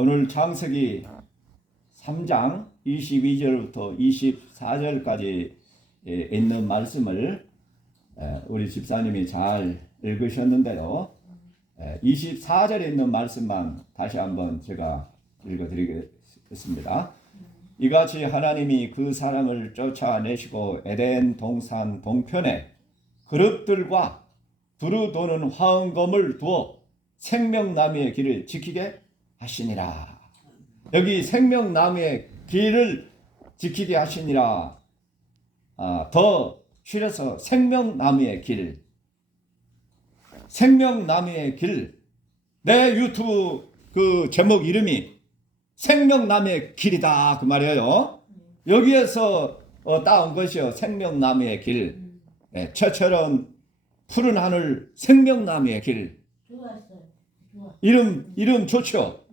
오늘 창세기 3장 22절부터 24절까지 있는 말씀을 우리 집사님이 잘 읽으셨는데요. 24절에 있는 말씀만 다시 한번 제가 읽어드리겠습니다. 이같이 하나님이 그 사람을 쫓아내시고 에덴 동산 동편에 그룹들과 두루 도는 화음검을 두어 생명나무의 길을 지키게 하시니라. 여기 생명나무의 길을 지키게 하시니라. 더 줄여서 생명나무의 길. 생명나무의 길. 내 유튜브 그 제목 이름이 생명나무의 길이다 그 말이에요. 여기에서 따온 것이요. 생명나무의 길. 처처럼 푸른 하늘 생명나무의 길. 이름 좋죠.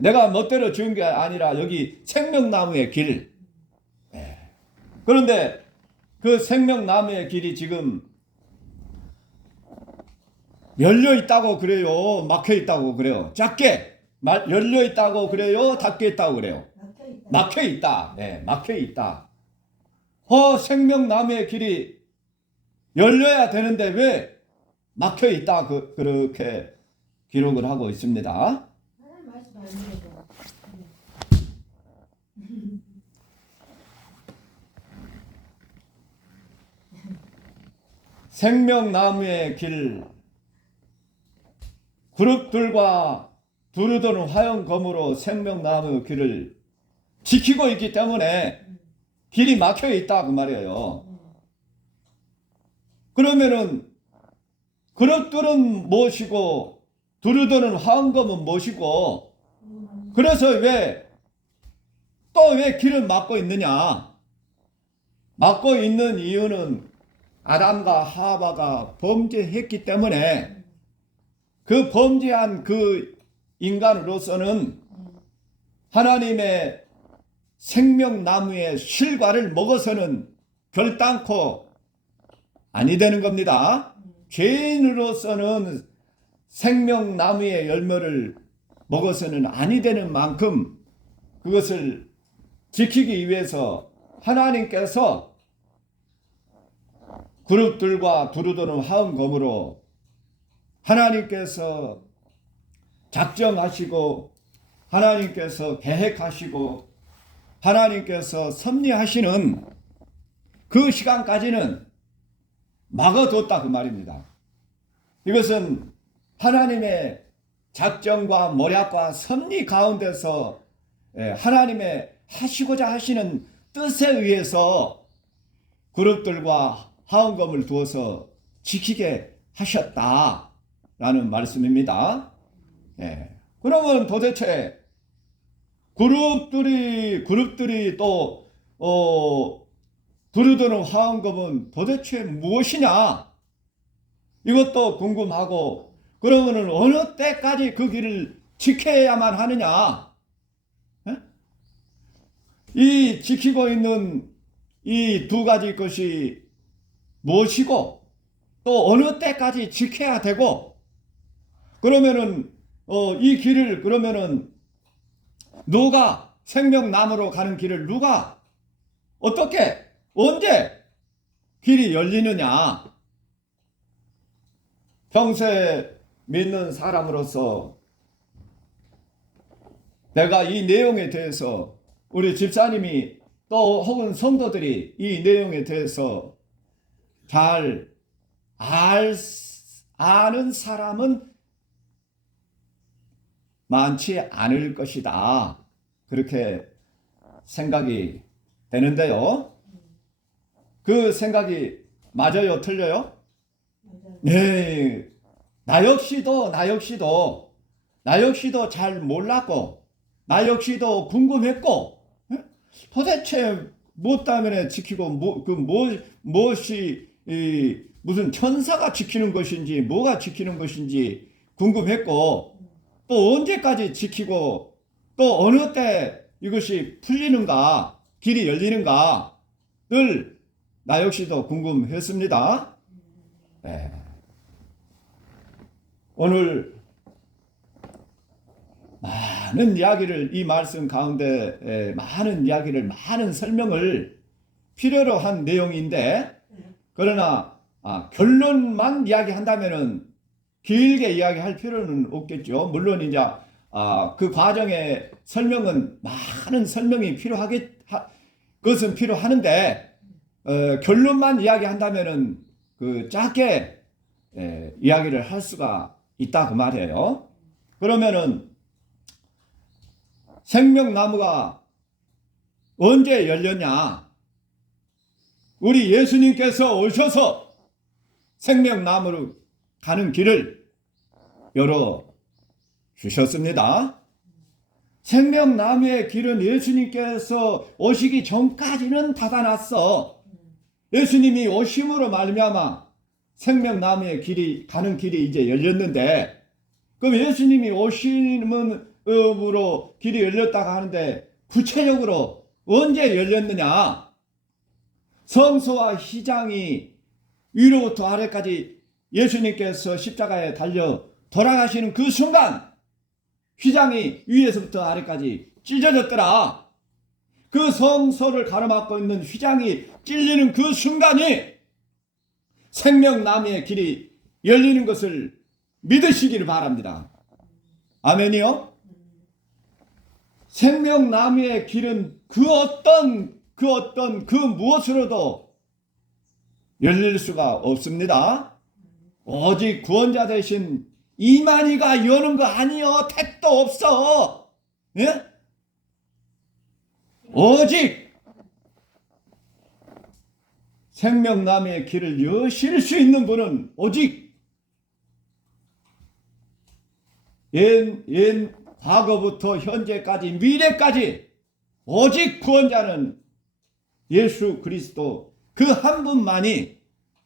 내가 멋대로 지은 게 아니라 여기 생명나무의 길. 그런데 그 생명나무의 길이 지금 열려 있다고 그래요? 막혀 있다고 그래요? 작게 열려 있다고 그래요? 닫혀 있다고 그래요? 막혀 있다. 막혀 있다. 생명나무의 길이 열려야 되는데 왜 막혀 있다 그렇게 기록을 하고 있습니다. 생명나무의 길, 그룹들과 두루도는 화염검으로 생명나무 길을 지키고 있기 때문에 길이 막혀 있다 그 말이에요. 그러면은 그룹들은 무엇이고 두루도는 화염검은 무엇이고, 그래서 왜 길을 막고 있느냐? 막고 있는 이유는 아담과 하와가 범죄했기 때문에 그 범죄한 그 인간으로서는 하나님의 생명나무의 실과를 먹어서는 결단코 아니 되는 겁니다. 죄인으로서는 생명나무의 열매를 먹어서는 아니 되는 만큼 그것을 지키기 위해서 하나님께서 그룹들과 두루도는 화음검으로 하나님께서 작정하시고 하나님께서 계획하시고 하나님께서 섭리하시는 그 시간까지는 막아뒀다 그 말입니다. 이것은 하나님의 작정과 모략과 섭리 가운데서 하나님의 하시고자 하시는 뜻에 의해서 그룹들과 화음검을 두어서 지키게 하셨다라는 말씀입니다. 그러면 도대체 그룹들이 또 두루도는 화음검은 도대체 무엇이냐? 이것도 궁금하고, 그러면은 어느 때까지 그 길을 지켜야만 하느냐? 이 지키고 있는 이 두 가지 것이 무엇이고, 또 어느 때까지 지켜야 되고, 그러면은 이 길을 그러면은 누가 생명나무로 가는 길을 누가 어떻게 언제 길이 열리느냐? 평소에 믿는 사람으로서 내가 이 내용에 대해서 우리 집사님이 또 혹은 성도들이 이 내용에 대해서 잘 아는 사람은 많지 않을 것이다. 그렇게 생각이 되는데요. 그 생각이 맞아요? 틀려요? 네. 나 역시도 잘 몰랐고, 나 역시도 궁금했고, 도대체 무엇 때문에 지키고, 무엇이, 무슨 천사가 지키는 것인지, 뭐가 지키는 것인지 궁금했고, 또 언제까지 지키고, 또 어느 때 이것이 풀리는가, 길이 열리는가, 늘 나 역시도 궁금했습니다. 오늘 많은 이야기를 이 말씀 가운데 많은 이야기를 많은 설명을 필요로 한 내용인데 그러나 결론만 이야기한다면은 길게 이야기할 필요는 없겠죠. 물론 이제 그 과정의 설명은 많은 설명이 그것은 필요하는데 결론만 이야기한다면은 그 짧게 이야기를 할 수가 있다 그 말이에요. 그러면은 생명나무가 언제 열렸냐? 우리 예수님께서 오셔서 생명나무로 가는 길을 열어 주셨습니다. 생명나무의 길은 예수님께서 오시기 전까지는 닫아놨어. 예수님이 오심으로 말미암아 생명나무의 길이 가는 길이 이제 열렸는데, 그럼 예수님이 오심으로 길이 열렸다고 하는데 구체적으로 언제 열렸느냐? 성소와 휘장이 위로부터 아래까지 예수님께서 십자가에 달려 돌아가시는 그 순간 휘장이 위에서부터 아래까지 찢어졌더라. 그 성소를 가로막고 있는 휘장이 찔리는 그 순간이 생명나무의 길이 열리는 것을 믿으시기를 바랍니다. 아멘이요? 생명나무의 길은 그 무엇으로도 열릴 수가 없습니다. 오직 구원자 되신 이만희가 여는 거 아니요. 택도 없어. 예? 오직 생명나무의 길을 여실 수 있는 분은 오직 옛 과거부터 현재까지 미래까지 오직 구원자는 예수 그리스도 그 한 분만이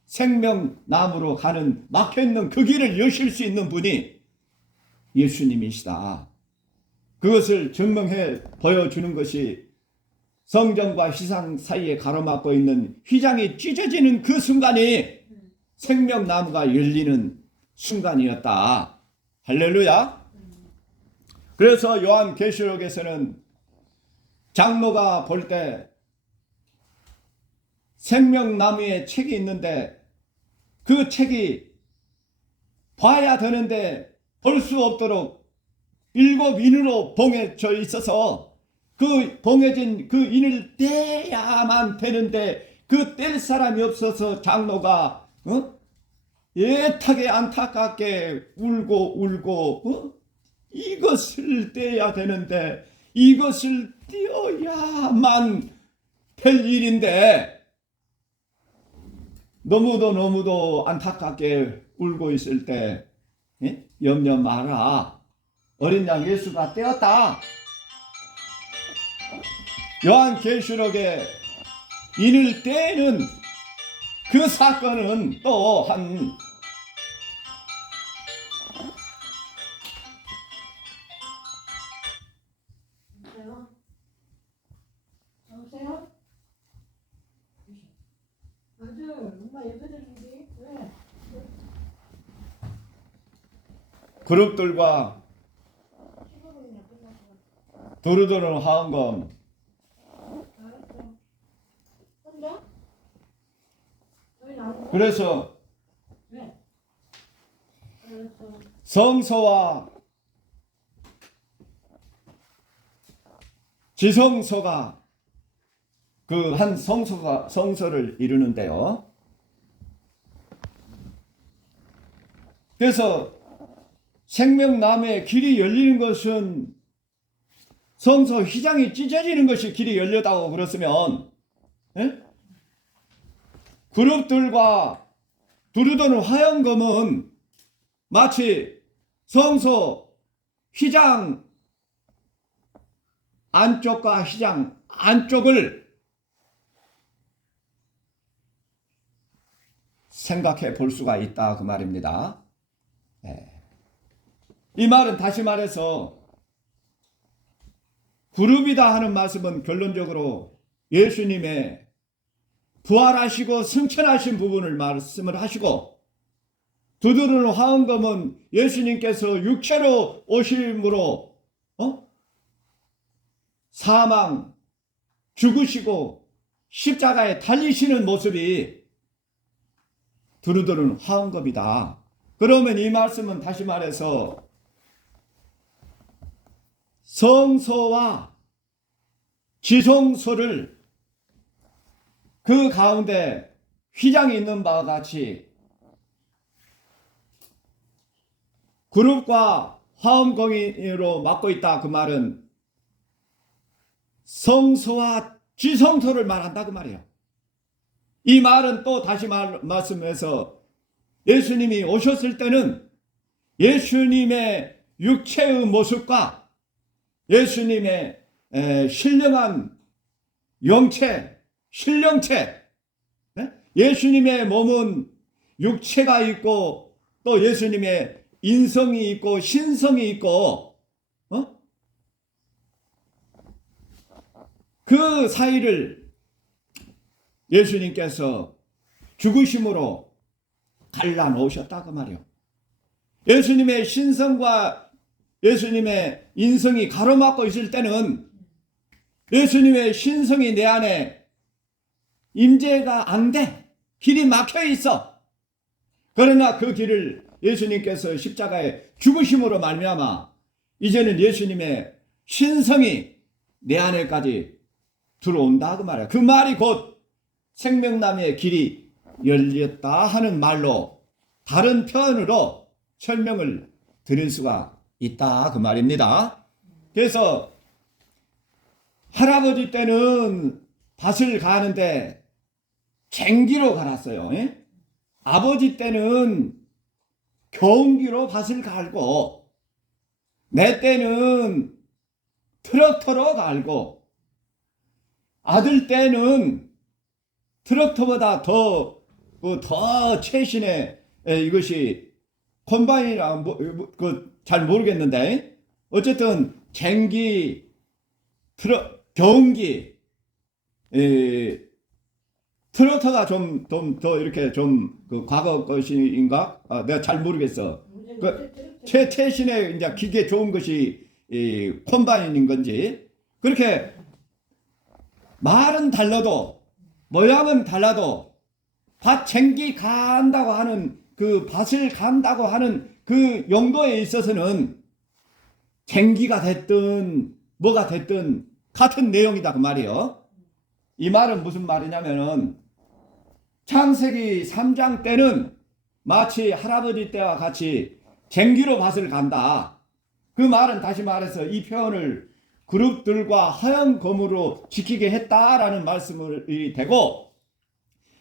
생명나무로 가는 막혀있는 그 길을 여실 수 있는 분이 예수님이시다. 그것을 증명해 보여주는 것이 성전과 휘장 사이에 가로막고 있는 휘장이 찢어지는 그 순간이 생명나무가 열리는 순간이었다. 할렐루야. 그래서 요한계시록에서는 장로가 볼 때 생명나무의 책이 있는데 그 책이 봐야 되는데 볼 수 없도록 7인으로 봉해져 있어서 그 봉해진 그 인을 떼야만 되는데 그 뗄 사람이 없어서 장로가 애타게 안타깝게 울고 이것을 떼야 되는데 이것을 떼어야만 될 일인데 너무도 안타깝게 울고 있을 때 염려 마라. 어린 양 예수가 떼었다. 요한계시록에 인을 떼는 그 사건은 또한 여보세요? 아들, 엄마 예배 드리는데 왜? 그룹들과 두루두루 화음검 알았어. 혼자? 여기 나오는 그래서 왜? 알았어. 성소와 지성소가 그 한 성소를 이루는데요. 그래서 생명나무의 길이 열리는 것은 성소 휘장이 찢어지는 것이 길이 열렸다고 그랬으면 그룹들과 두루도는 화영검은 마치 성소 휘장 안쪽과 휘장 안쪽을 생각해 볼 수가 있다 그 말입니다. 이 말은 다시 말해서 그룹이다 하는 말씀은 결론적으로 예수님의 부활하시고 승천하신 부분을 말씀을 하시고 두드러는 화음검은 예수님께서 육체로 오심으로 사망, 죽으시고 십자가에 달리시는 모습이 두루두루 화엄금이다. 그러면 이 말씀은 다시 말해서 성소와 지성소를 그 가운데 휘장이 있는 바와 같이 그룹과 화엄금으로 맡고 있다. 그 말은 성소와 지성소를 말한다 그 말이에요. 이 말은 또 다시 말씀해서 예수님이 오셨을 때는 예수님의 육체의 모습과 예수님의 신령한 영체, 신령체, 예수님의 몸은 육체가 있고 또 예수님의 인성이 있고 신성이 있고 그 사이를 예수님께서 죽으심으로 갈라놓으셨다 그 말이요. 예수님의 신성과 예수님의 인성이 가로막고 있을 때는 예수님의 신성이 내 안에 임재가 안 돼. 길이 막혀 있어. 그러나 그 길을 예수님께서 십자가에 죽으심으로 말미암아 이제는 예수님의 신성이 내 안에까지 들어온다 그 말이야. 그 말이 곧 생명나무의 길이 열렸다 하는 말로 다른 표현으로 설명을 드릴 수가 있다 그 말입니다. 그래서 할아버지 때는 밭을 가는데 쟁기로 갈았어요. 아버지 때는 경기로 밭을 갈고 내 때는 트럭터로 갈고 아들 때는 트럭터보다 더 최신의 이것이 콤바인이라 잘 모르겠는데 어쨌든 쟁기, 경기, 트럭터가 좀 더 이렇게 그 과거 것인가? 내가 잘 모르겠어. 최신의 이제 기계 좋은 것이 콤바인인 건지 그렇게 말은 달라도 모양은 달라도 밭 쟁기 간다고 하는 그 밭을 간다고 하는 그 용도에 있어서는 쟁기가 됐든 뭐가 됐든 같은 내용이다 그 말이에요. 이 말은 무슨 말이냐면은 창세기 3장 때는 마치 할아버지 때와 같이 쟁기로 밭을 간다. 그 말은 다시 말해서 이 표현을 그룹들과 화염검으로 지키게 했다라는 말씀이 되고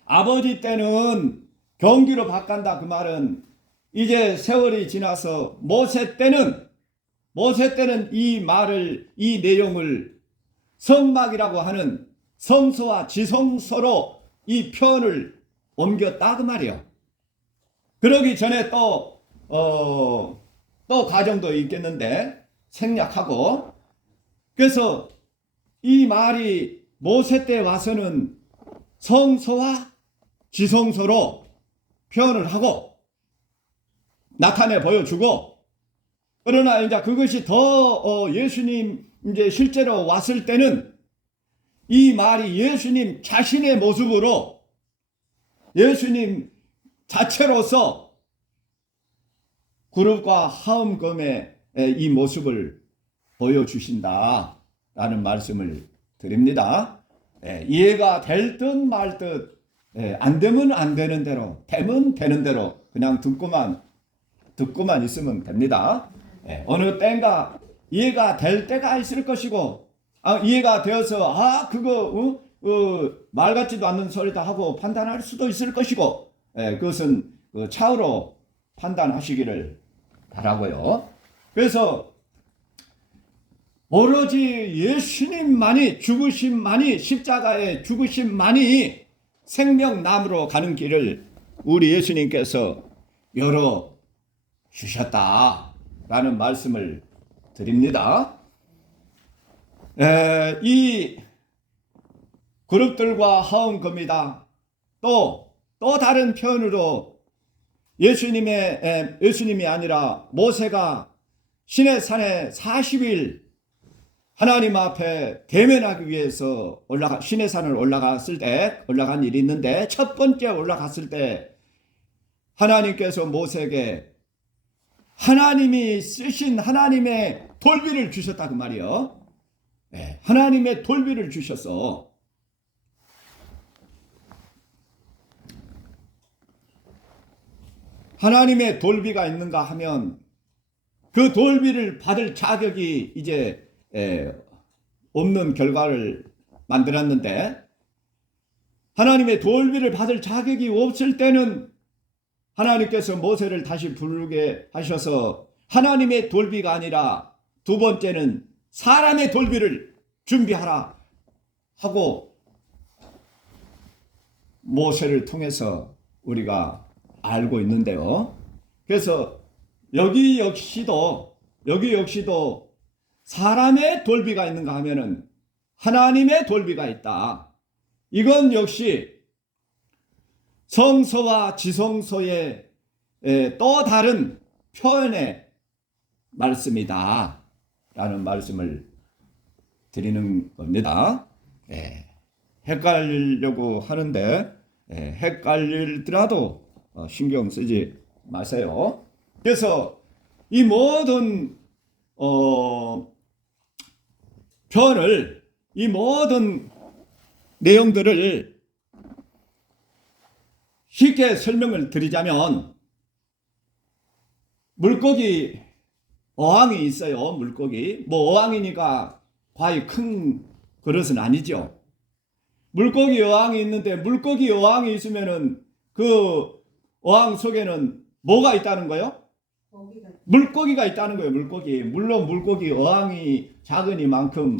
아버지 때는 경기로 바간다 그 말은 이제 세월이 지나서 모세 때는 이 내용을 성막이라고 하는 성소와 지성소로 이 표현을 옮겼다 그 말이에요. 그러기 전에 또 과정도 있겠는데 생략하고 그래서 이 말이 모세 때 와서는 성소와 지성소로 표현을 하고 나타내 보여주고 그러나 이제 그것이 더 예수님 이제 실제로 왔을 때는 이 말이 예수님 자신의 모습으로 예수님 자체로서 그룹과 화음검의 이 모습을 보여주신다라는 말씀을 드립니다. 이해가 될 듯 말 듯 안 되면 안 되는 대로 되면 되는 대로 그냥 듣고만 있으면 됩니다. 어느 때인가 이해가 될 때가 있을 것이고 이해가 되어서 그거 말 같지도 않는 소리다 하고 판단할 수도 있을 것이고 그것은 차후로 판단하시기를 바라고요. 그래서 오로지 예수님만이 죽으심만이 십자가의 죽으심만이 생명나무로 가는 길을 우리 예수님께서 열어 주셨다라는 말씀을 드립니다. 이 그룹들과 화음검이다. 또 다른 표현으로 예수님이 아니라 모세가 시내산에 40일 하나님 앞에 대면하기 위해서 신의 산을 올라간 일이 있는데, 첫 번째 올라갔을 때 하나님께서 모세에게 하나님이 쓰신 하나님의 돌비를 주셨다 그 말이요. 네, 하나님의 돌비를 주셨어. 하나님의 돌비가 있는가 하면 그 돌비를 받을 자격이 이제 없는 결과를 만들었는데, 하나님의 돌비를 받을 자격이 없을 때는 하나님께서 모세를 다시 부르게 하셔서 하나님의 돌비가 아니라 두 번째는 사람의 돌비를 준비하라 하고 모세를 통해서 우리가 알고 있는데요. 그래서 여기 역시도 사람의 돌비가 있는가 하면은 하나님의 돌비가 있다. 이건 역시 성서와 지성서의 또 다른 표현의 말씀이다 라는 말씀을 드리는 겁니다. 헷갈리려고 하는데 헷갈리더라도 신경 쓰지 마세요. 그래서 이 모든 표현을, 이 모든 내용들을 쉽게 설명을 드리자면, 물고기 어항이 있어요. 물고기. 어항이니까 과히 큰 그릇은 아니죠. 물고기 어항이 있는데, 물고기 어항이 있으면은 그 어항 속에는 뭐가 있다는 거예요? 물고기가 있다는 거예요. 물고기. 물론 물고기 어항이 작으니만큼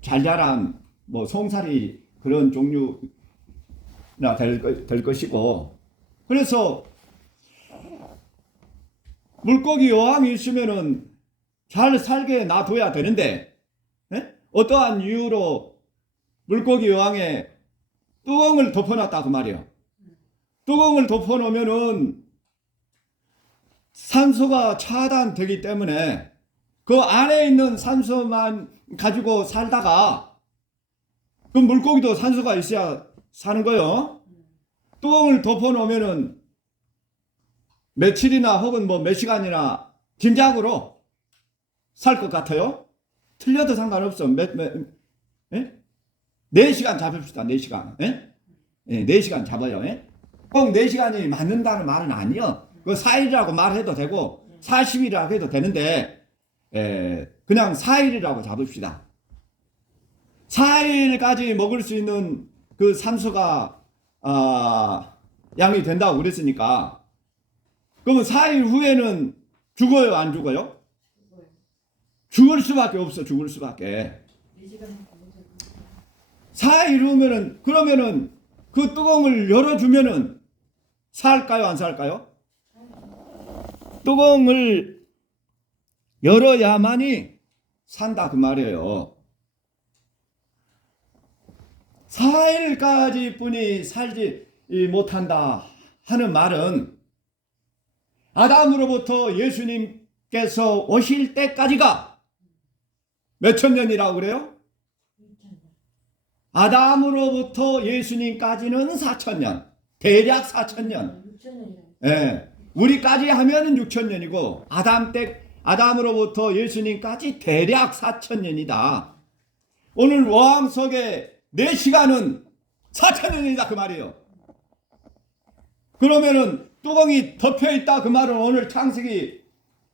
잘 자란 송사리 그런 종류나 될 것이고, 그래서 물고기 어항이 있으면은 잘 살게 놔둬야 되는데, 어떠한 이유로 물고기 어항에 뚜껑을 덮어놨다 그 말이에요. 뚜껑을 덮어놓으면은 산소가 차단되기 때문에 그 안에 있는 산소만 가지고 살다가, 그 물고기도 산소가 있어야 사는 거예요. 뚜껑을 덮어놓으면은 며칠이나 혹은 몇 시간이나 짐작으로 살 것 같아요. 틀려도 상관없어. 4시간 잡읍시다. 4시간. 4시간 잡아요. 꼭 4시간이 맞는다는 말은 아니요. 그 4일이라고 말해도 되고 40일이라고 해도 되는데, 그냥 4일이라고 잡읍시다. 4일까지 먹을 수 있는 그 산소가 양이 된다고 그랬으니까, 그러면 4일 후에는 죽어요, 안 죽어요? 죽을 수밖에 없어. 죽을 수밖에. 4일 후면은, 그러면은 그 뚜껑을 열어주면은 살까요, 안 살까요? 뚜껑을 열어야만이 산다 그 말이에요. 4일까지 뿐이 살지 못한다 하는 말은, 아담으로부터 예수님께서 오실 때까지가 몇천 년이라고 그래요? 아담으로부터 예수님까지는 4,000년, 대략 4,000년. 우리까지 하면은 6,000년이고 아담으로부터 예수님까지 대략 4,000년이다. 오늘 어항 속에 4시간은 4,000년이다 그 말이에요. 그러면은 뚜껑이 덮여 있다 그 말은 오늘 창세기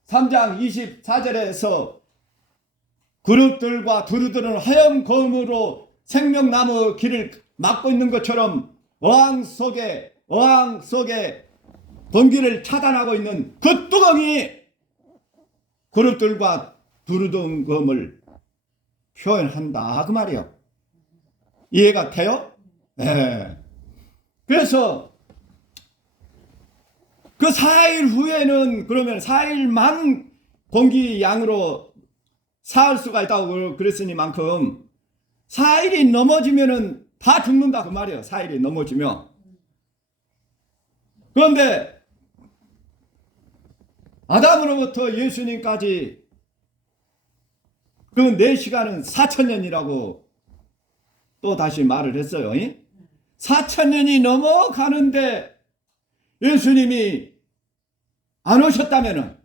3장 24절에서 그룹들과 두루들은 하얀 검으로 생명나무 길을 막고 있는 것처럼 어항 속에 번기를 차단하고 있는 그 뚜껑이 그룹들과 두루든 검을 표현한다 그 말이에요. 이해가 돼요? 네. 그래서 그 4일 후에는, 그러면 4일만 공기 양으로 살 수가 있다고 그랬으니만큼 4일이 넘어지면은 다 죽는다 그 말이에요. 4일이 넘어지면. 그런데 아담으로부터 예수님까지 그 4시간은 4,000년이라고 또 다시 말을 했어요. 4,000년이 넘어가는데 예수님이 안 오셨다면은,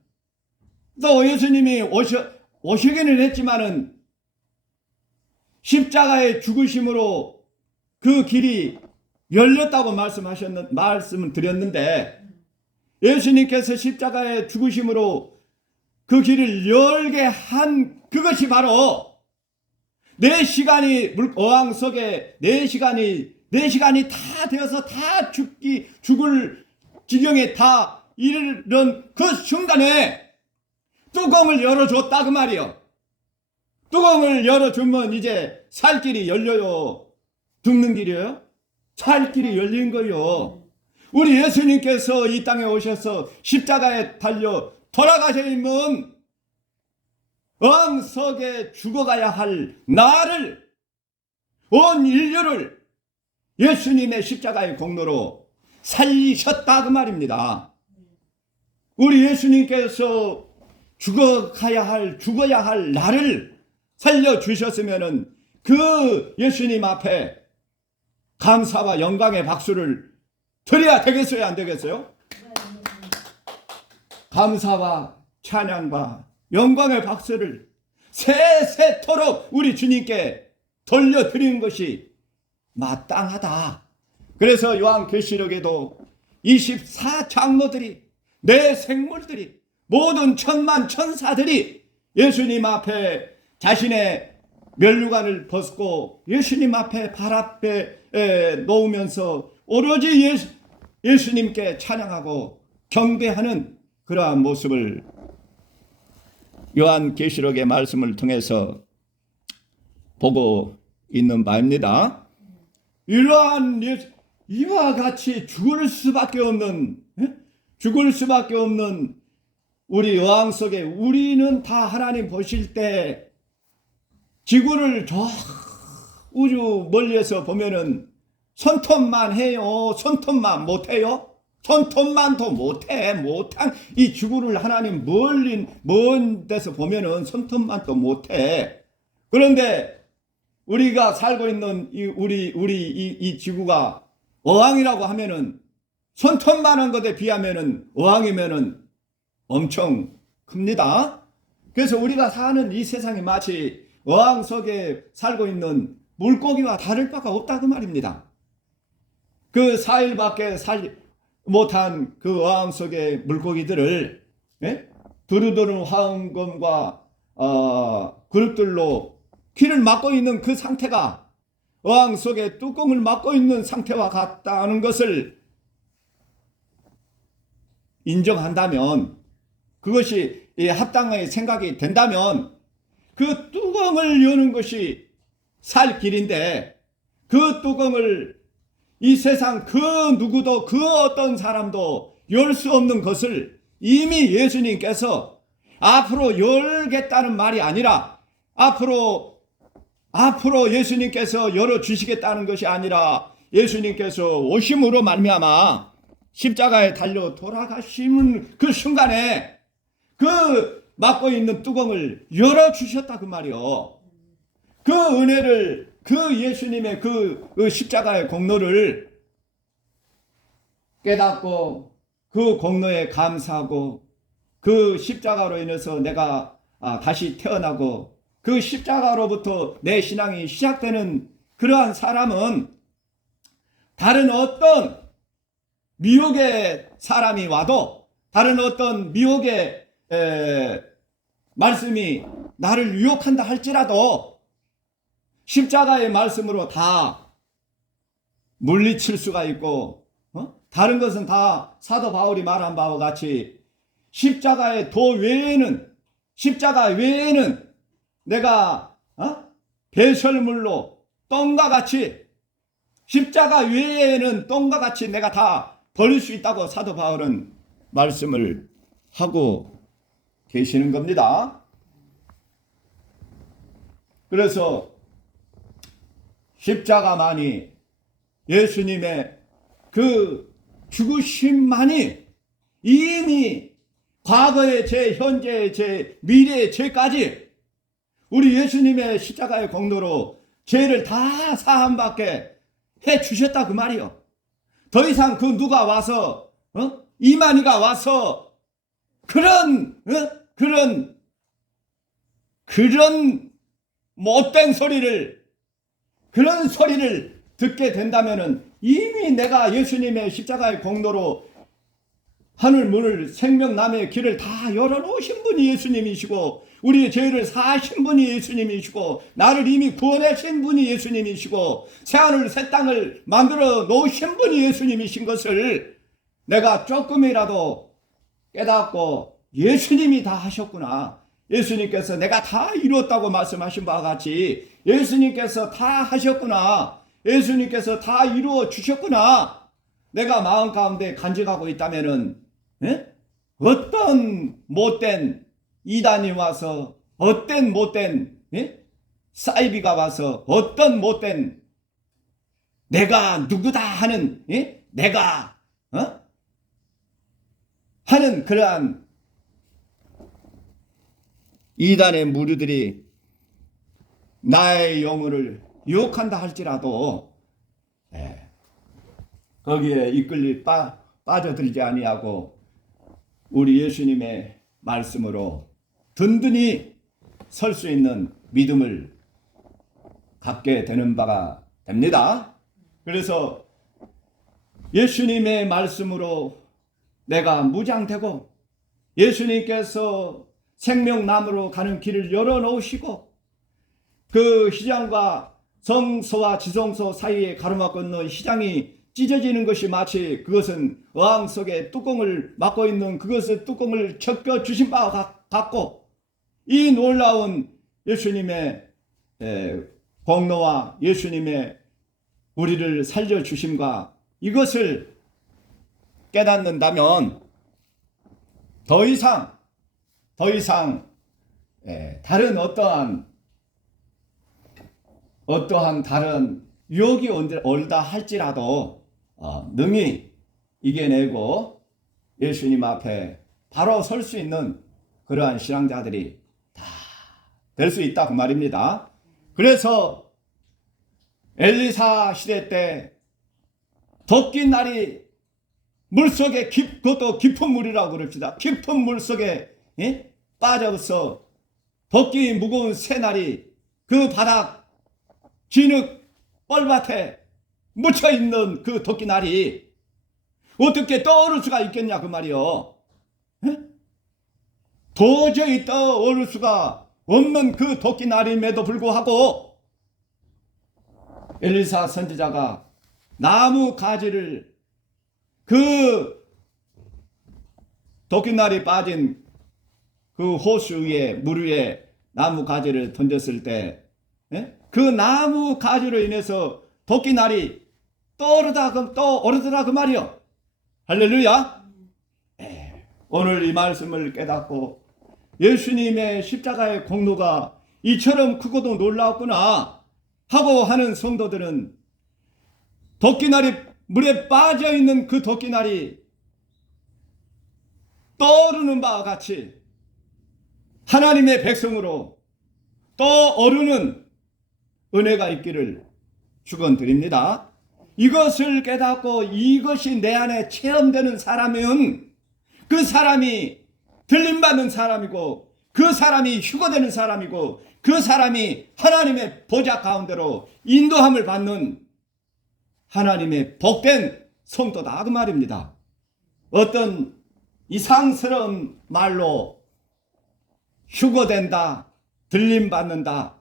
또 예수님이 오시기는 했지만은 십자가의 죽으심으로 그 길이 열렸다고 말씀을 드렸는데, 예수님께서 십자가의 죽으심으로 그 길을 열게 한 그것이 바로 4시간이 어항 속에 4시간이 다 되어서 다 죽을 지경에 다 이르는 그 순간에 뚜껑을 열어줬다 그 말이요. 뚜껑을 열어주면 이제 살 길이 열려요? 죽는 길이에요? 살 길이 열린 거요. 우리 예수님께서 이 땅에 오셔서 십자가에 달려 돌아가시면 어항 속에 죽어가야 할 나를, 온 인류를 예수님의 십자가의 공로로 살리셨다 그 말입니다. 우리 예수님께서 죽어야 할 나를 살려주셨으면은 그 예수님 앞에 감사와 영광의 박수를 드려야 되겠어요, 안 되겠어요? 감사와 찬양과 영광의 박수를 세세토록 우리 주님께 돌려드리는 것이 마땅하다. 그래서 요한계시록에도 24장로들이, 내 생물들이, 모든 천만 천사들이 예수님 앞에 자신의 면류관을 벗고 예수님 앞에 발 앞에 놓으면서 오로지 예수님께 찬양하고 경배하는 그러한 모습을 요한계시록의 말씀을 통해서 보고 있는 바입니다. 이와 같이 죽을 수밖에 없는 우리 여왕 속에 우리는 다 하나님 보실 때 지구를 저 우주 멀리에서 보면은 손톱만 해요. 손톱만 못해요. 손톱만도 못한 이 지구를 하나님 먼 데서 보면은 손톱만도 못해. 그런데 우리가 살고 있는 이 지구가 어항이라고 하면은 손톱만한 것에 비하면은 어항이면은 엄청 큽니다. 그래서 우리가 사는 이 세상이 마치 어항 속에 살고 있는 물고기와 다를 바가 없다 그 말입니다. 그 4일밖에 살지 못한 그 어항 속의 물고기들을 두루두루 화음검과 그릇들로 귀를 막고 있는 그 상태가 어항 속에 뚜껑을 막고 있는 상태와 같다는 것을 인정한다면, 그것이 합당의 생각이 된다면 그 뚜껑을 여는 것이 살 길인데, 그 뚜껑을 이 세상 그 누구도 그 어떤 사람도 열 수 없는 것을 이미 예수님께서 앞으로 열겠다는 말이 아니라 앞으로 예수님께서 열어주시겠다는 것이 아니라 예수님께서 오심으로 말미암아 십자가에 달려 돌아가시는 그 순간에 그 막고 있는 뚜껑을 열어주셨다 그 말이요. 그 은혜를, 그 예수님의 그 십자가의 공로를 깨닫고 그 공로에 감사하고 그 십자가로 인해서 내가 다시 태어나고 그 십자가로부터 내 신앙이 시작되는 그러한 사람은 다른 어떤 미혹의 사람이 와도, 다른 어떤 미혹의 말씀이 나를 유혹한다 할지라도 십자가의 말씀으로 다 물리칠 수가 있고, 다른 것은 다 사도 바울이 말한 바와 같이 십자가의 십자가 외에는 내가 배설물로 똥과 같이, 십자가 외에는 똥과 같이 내가 다 버릴 수 있다고 사도 바울은 말씀을 하고 계시는 겁니다. 그래서 십자가만이, 예수님의 그 죽으심만이 이미 과거의 죄, 현재의 죄, 미래의 죄까지 우리 예수님의 십자가의 공로로 죄를 다 사함받게 해 주셨다 그 말이요. 더 이상 그 누가 와서 이만희가 와서 그런 못된 소리를 그런 소리를 듣게 된다면은 이미 내가 예수님의 십자가의 공로로 하늘 문을 생명남의 길을 다 열어놓으신 분이 예수님이시고 우리의 죄를 사하신 분이 예수님이시고 나를 이미 구원하신 분이 예수님이시고 새하늘 새 땅을 만들어 놓으신 분이 예수님이신 것을 내가 조금이라도 깨닫고 예수님이 다 하셨구나. 예수님께서 내가 다 이루었다고 말씀하신 바와 같이 예수님께서 다 하셨구나. 예수님께서 다 이루어 주셨구나. 내가 마음 가운데 간직하고 있다면은 어떤 못된 이단이 와서 어떤 못된 사이비가 와서 어떤 못된 내가 누구다 하는 내가 하는 그러한 이단의 무리들이 나의 영혼을 유혹한다 할지라도 거기에 이끌리 빠져들지 아니하고 우리 예수님의 말씀으로 든든히 설 수 있는 믿음을 갖게 되는 바가 됩니다. 그래서 예수님의 말씀으로 내가 무장되고 예수님께서 생명나무로 가는 길을 열어놓으시고 그 시장과 성소와 지성소 사이에 가로막 건너 시장이 찢어지는 것이 마치 그것은 어항 속에 뚜껑을 막고 있는 그것의 뚜껑을 적겨 주신 바와 같고 이 놀라운 예수님의 공로와 예수님의 우리를 살려주심과 이것을 깨닫는다면 더 이상 다른 어떠한 다른 유혹이 올다 할지라도 능히 이겨내고 예수님 앞에 바로 설 수 있는 그러한 신앙자들이 다 될 수 있다 그 말입니다. 그래서 엘리사 시대 때 덕긴 날이 물속에 그것도 깊은 물이라고 그럽시다. 깊은 물속에 빠져서 덕기 무거운 새날이 그 바닥 진흙 뻘밭에 묻혀있는 그 덕기날이 어떻게 떠오를 수가 있겠냐 그 말이요. 도저히 떠오를 수가 없는 그 덕기날임에도 불구하고 엘리사 선지자가 나무 가지를 그 덕기날이 빠진 그 호수 위에 물 위에 나무 가지를 던졌을 때 그 나무 가지로 인해서 덕기날이 떠오르더라 그 말이요. 할렐루야. 오늘 이 말씀을 깨닫고 예수님의 십자가의 공로가 이처럼 크고도 놀라웠구나 하고 하는 성도들은 덕기날이 물에 빠져있는 그 덕기날이 떠오르는 바와 같이 하나님의 백성으로 떠오르는 은혜가 있기를 축원드립니다. 이것을 깨닫고 이것이 내 안에 체험되는 사람은 그 사람이 들림받는 사람이고 그 사람이 휴거되는 사람이고 그 사람이 하나님의 보좌 가운데로 인도함을 받는 하나님의 복된 성도다 그 말입니다. 어떤 이상스러운 말로 휴거된다, 들림받는다.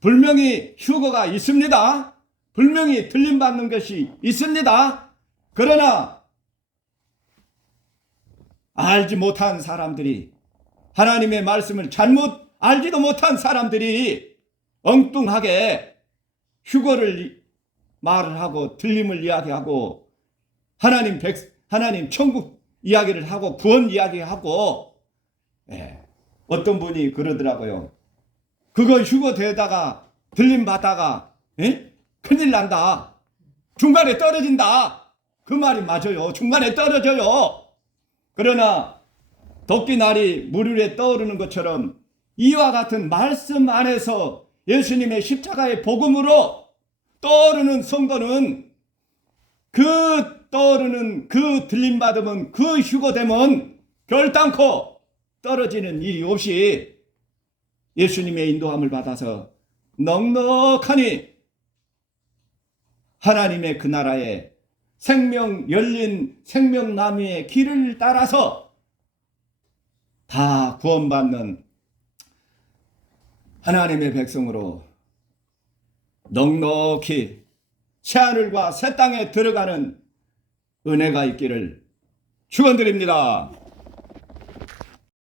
분명히 휴거가 있습니다. 분명히 들림받는 것이 있습니다. 그러나 알지 못한 사람들이 하나님의 말씀을 잘못 알지도 못한 사람들이 엉뚱하게 휴거를 말을 하고 들림을 이야기하고 하나님 천국 이야기를 하고 구원 이야기하고 어떤 분이 그러더라고요. 그거 휴거되다가 들림받다가 큰일 난다. 중간에 떨어진다. 그 말이 맞아요. 중간에 떨어져요. 그러나 덕기날이 물 위에 떠오르는 것처럼 이와 같은 말씀 안에서 예수님의 십자가의 복음으로 떠오르는 성도는 떠오르는 그 들림받음은 그 휴거됨은 결단코 떨어지는 일이 없이 예수님의 인도함을 받아서 넉넉하니 하나님의 그 나라에 열린 생명나무의 길을 따라서 다 구원받는 하나님의 백성으로 넉넉히 새하늘과 새 땅에 들어가는 은혜가 있기를 축원드립니다.